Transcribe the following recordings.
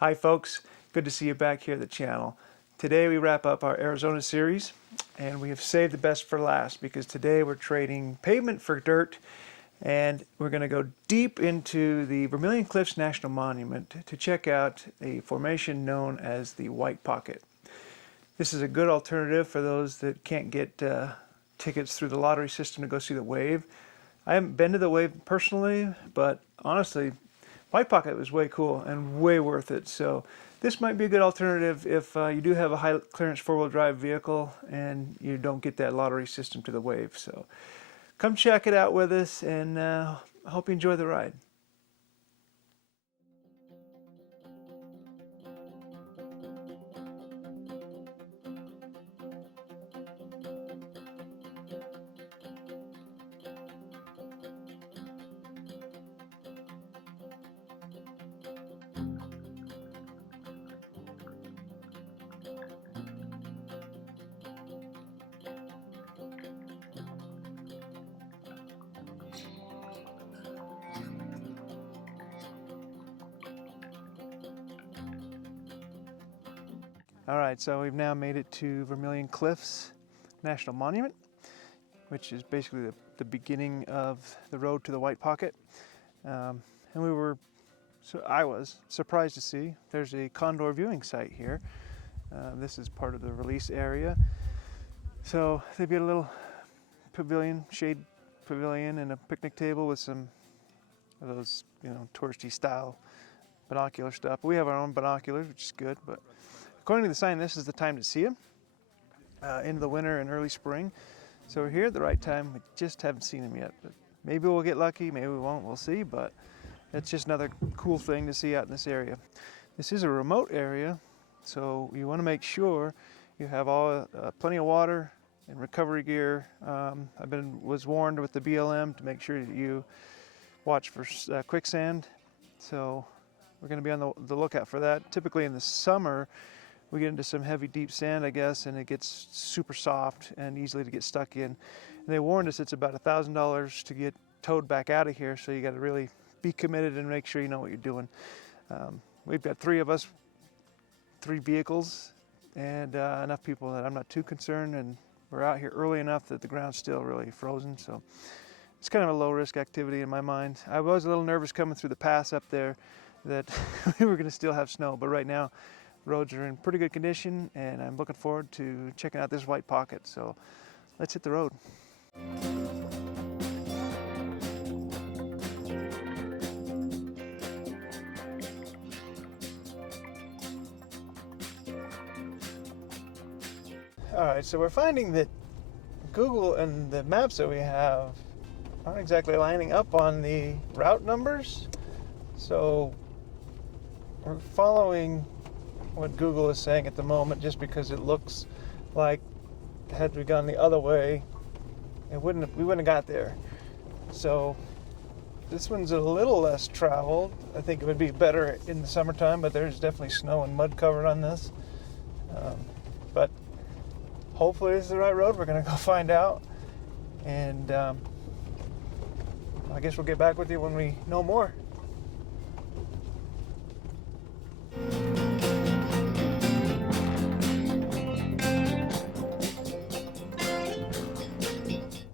Hi folks, good to see you back here at the channel. Today we wrap up our Arizona series, and we have saved the best for last because today we're trading pavement for dirt, and we're going to go deep into the Vermillion Cliffs National Monument to check out a formation known as the White Pocket. This is a good alternative for those that can't get tickets through the lottery system to go see the wave. I haven't been to the wave personally, but honestly, White Pocket was way cool and way worth it. So this might be a good alternative if you do have a high clearance four-wheel drive vehicle and you don't get that lottery system to the wave. So come check it out with us, and I hope you enjoy the ride. All right, so we've now made it to Vermillion Cliffs National Monument, which is basically the beginning of the road to the White Pocket. And I was surprised to see there's a condor viewing site here. This is part of the release area. So they've got a little pavilion, shade pavilion, and a picnic table with some of those, touristy style binocular stuff. We have our own binoculars, which is good, but according to the sign, this is the time to see them, into the winter and early spring. So we're here at the right time. We just haven't seen them yet. But maybe we'll get lucky, maybe we won't, we'll see. But it's just another cool thing to see out in this area. This is a remote area, so you want to make sure you have plenty of water and recovery gear. Was warned with the BLM to make sure that you watch for quicksand. So we're going to be on the lookout for that. Typically in the summer, we get into some heavy, deep sand, I guess, and it gets super soft and easily to get stuck in. And they warned us it's about $1,000 to get towed back out of here, so you got to really be committed and make sure you know what you're doing. We've got three of us, 3 vehicles, and enough people that I'm not too concerned, and we're out here early enough that the ground's still really frozen, so it's kind of a low-risk activity in my mind. I was a little nervous coming through the pass up there that we were going to still have snow, but right now roads are in pretty good condition, and I'm looking forward to checking out this White Pocket. So let's hit the road. All right, so we're finding that Google and the maps that we have aren't exactly lining up on the route numbers. So we're following what Google is saying at the moment, just because it looks like had we gone the other way, we wouldn't have got there. So this one's a little less traveled. I think it would be better in the summertime, but there's definitely snow and mud covered on this. But hopefully this is the right road. We're going to go find out, and I guess we'll get back with you when we know more.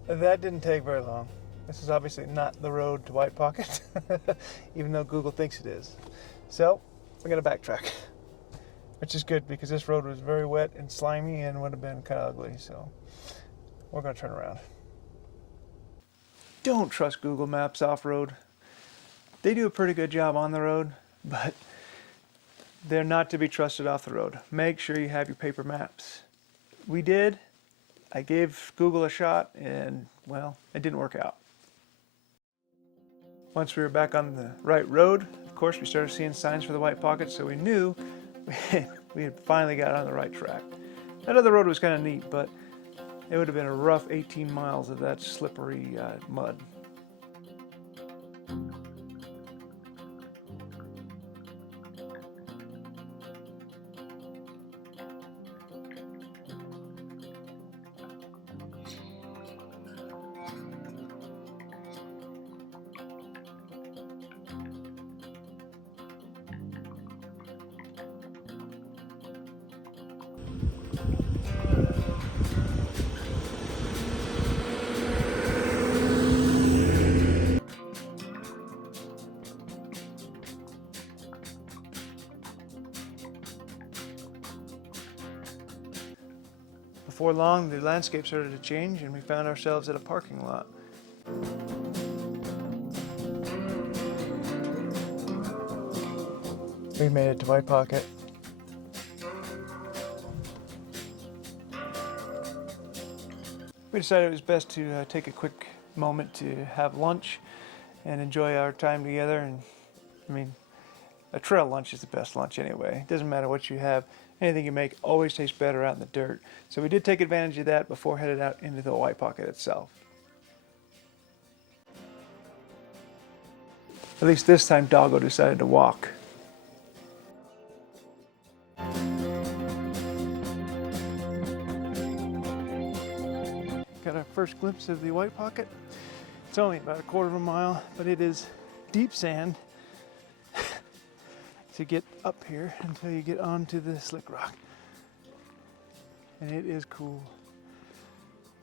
That didn't take very long. This is obviously not the road to White Pocket, even though Google thinks it is. So we're going to backtrack, which is good because this road was very wet and slimy and would have been kind of ugly. So we're going to turn around. Don't trust Google Maps off-road. They do a pretty good job on the road, but they're not to be trusted off the road. Make sure you have your paper maps. We did. I gave Google a shot, and well, it didn't work out. Once we were back on the right road, of course, we started seeing signs for the White Pocket, so we knew we had finally got on the right track. That other road was kind of neat, but it would have been a rough 18 miles of that slippery mud. Before long, the landscape started to change and we found ourselves at a parking lot. We made it to White Pocket. We decided it was best to take a quick moment to have lunch and enjoy our time together. And I mean, a trail lunch is the best lunch anyway. It doesn't matter what you have. Anything you make always tastes better out in the dirt. So we did take advantage of that before headed out into the White Pocket itself. At least this time Doggo decided to walk. Got our first glimpse of the White Pocket. It's only about a quarter of a mile, but it is deep sand to get up here until you get onto the slick rock. And it is cool.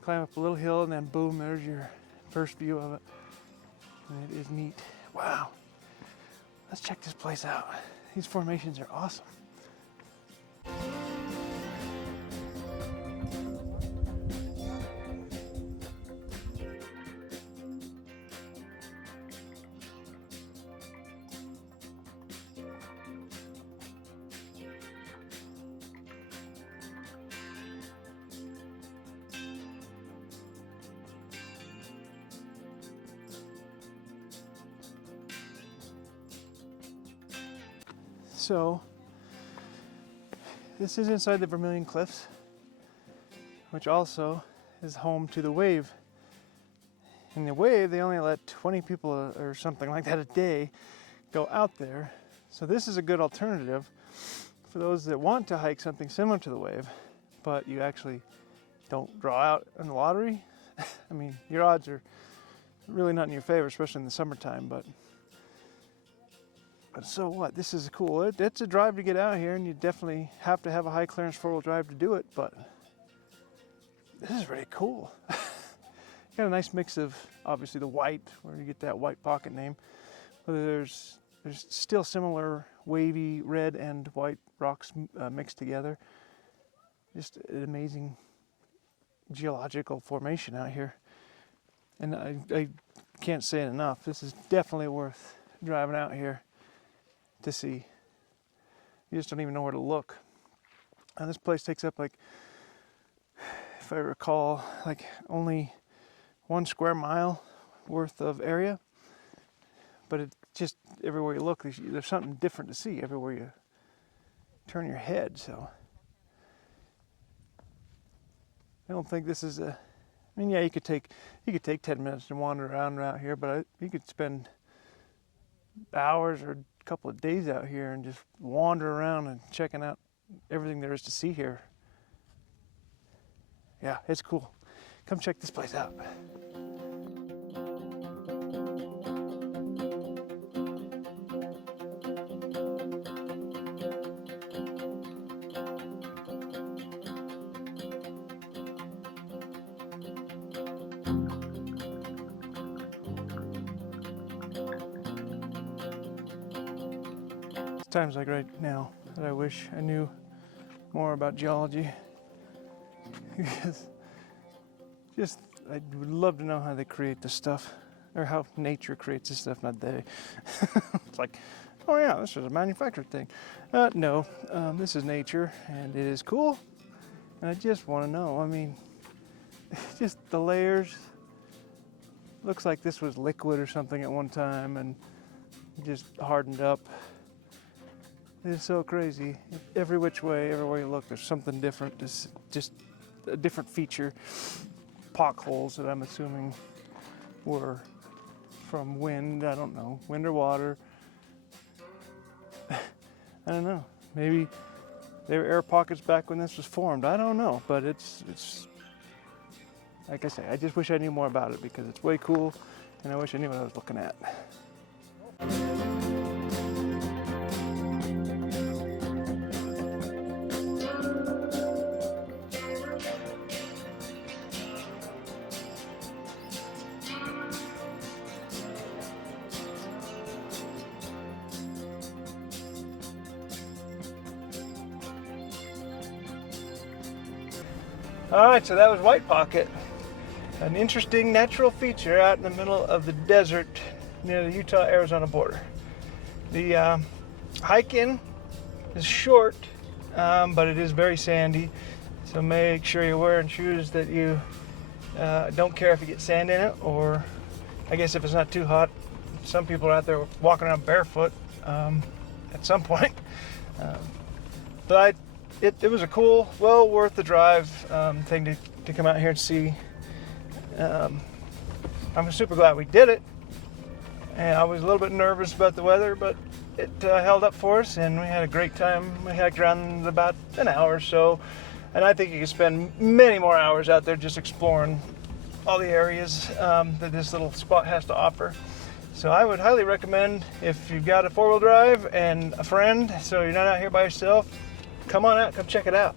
Climb up a little hill and then boom, there's your first view of it. And it is neat. Wow. Let's check this place out. These formations are awesome. So, this is inside the Vermillion Cliffs, which also is home to the Wave. In the Wave, they only let 20 people or something like that a day go out there. So this is a good alternative for those that want to hike something similar to the Wave, but you actually don't draw out in the lottery. I mean, your odds are really not in your favor, especially in the summertime, but so what? This is cool. It's a drive to get out here, and you definitely have to have a high clearance four-wheel drive to do it, but this is really cool. Got a nice mix of, obviously, the white, where you get that White Pocket name, but there's still similar wavy red and white rocks mixed together. Just an amazing geological formation out here. And I can't say it enough. This is definitely worth driving out here to see. You just don't even know where to look. And this place takes up, like, if I recall, like only 1 square mile worth of area. But it just, everywhere you look, there's something different to see everywhere you turn your head. So I don't think this is a, I mean, yeah, you could take 10 minutes to wander around out here, but you could spend hours or a couple of days out here and just wander around and checking out everything there is to see here. Yeah, it's cool. Come check this place out. Times like right now that I wish I knew more about geology. Because I would love to know how they create this stuff, or how nature creates this stuff, not they. It's like, oh yeah, this is a manufactured thing. No, this is nature, and it is cool, and I just want to know. I mean, just the layers. Looks like this was liquid or something at one time, and just hardened up. It's so crazy. Every which way, everywhere you look, there's something different. Just a different feature. Potholes that I'm assuming were from wind. I don't know, wind or water. I don't know. Maybe they were air pockets back when this was formed. I don't know, but it's like I say. I just wish I knew more about it because it's way cool, and I wish I knew what I was looking at. All right, so that was White Pocket, an interesting natural feature out in the middle of the desert near the Utah-Arizona border. The hike in is short, but it is very sandy, so make sure you're wearing shoes that you don't care if you get sand in it, or I guess if it's not too hot. Some people are out there walking around barefoot at some point. But it was a cool, well worth the drive thing to come out here and see. I'm super glad we did it. And I was a little bit nervous about the weather, but it held up for us, and we had a great time. We hiked around about an hour or so, and I think you could spend many more hours out there just exploring all the areas that this little spot has to offer. So I would highly recommend, if you've got a four-wheel drive and a friend, so you're not out here by yourself, come on out, come check it out.